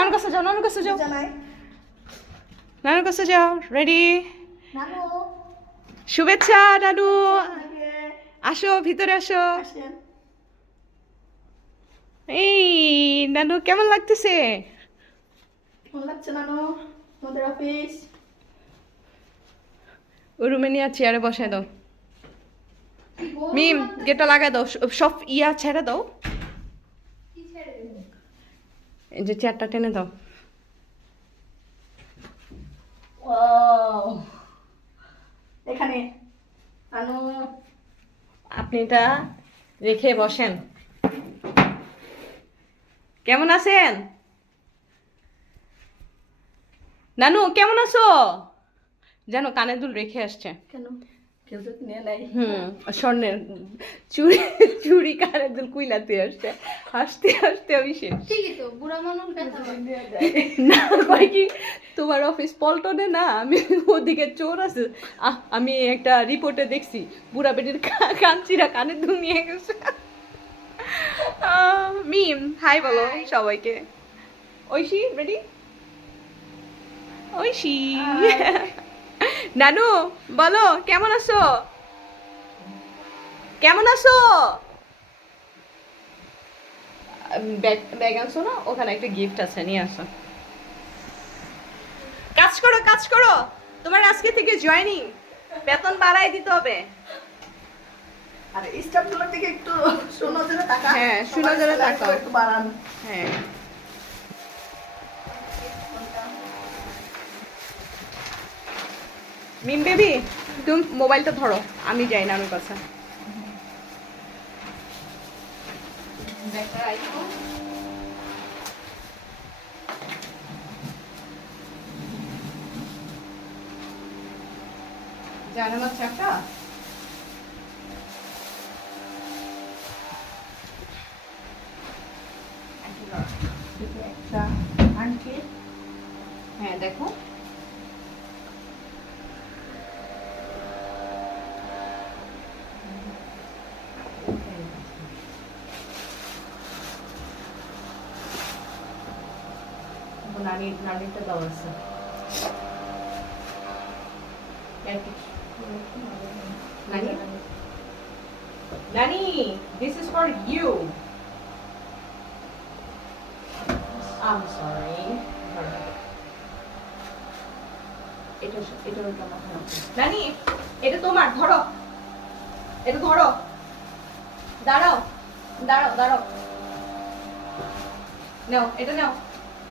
নানুর কাছে যাও নানুর কাছে যাও নানুর কাছে যাও রেডি শুভেচ্ছা নানু আসো ভিতরে আসো এই নানু কেমন লাগতেছে ওই রুমে নিয়ে চেয়ারে বসাই দাও মিম গেটটা লাগাই দাও সব ইয়া ছেড়ে দাও এই যে চেয়ারটা টেনে দাও এখানে আপনি এটা রেখে বসেন কেমন আছেন নানু কেমন আছো জানো কানের দুল রেখে আসছে কেন কেউ তো নিয়ে নাই স্বর্ণের চুড়ি চুড়ি কানের দুল কুইলাতে আসছে হাসতে হাসতে আমি শেষ ঠিকই তো বুড়া মানুষ কথা না কয় কি তোমার অফিস পল্টনে না আমি ওদিকে চোর আছে আমি একটা রিপোর্টে দেখছি বুড়া বেটির কাঞ্চিরা কানের দুল নিয়ে গেছে মিম হাই বলো সবাইকে ঐশী রেডি ঐশী নানু বলো কেমন আছো কেমন আছো ব্যাগ আনছো না ওখানে একটা গিফট আছে নিয়ে আসো কাজ করো তোমার আজকে থেকে জয়েনিং বেতন বাড়াই দিতে হবে আর স্টাফগুলোর দিকে একটু সুনজরে টাকা হ্যাঁ সুনজরে টাকা একটু বাড়ান হ্যাঁ মিম বেবি তুমি মোবাইলটা ধরো আমি যাই না আমার কাছে জানো না চাকা একটা আনকে হ্যাঁ দেখো নানিটা দাও আছে নানি this is for you I'm sorry নানি এটা তোমার ধরো এটা ধরো দাঁড়াও দাঁড়াও দাঁড়াও নাও এটা নাও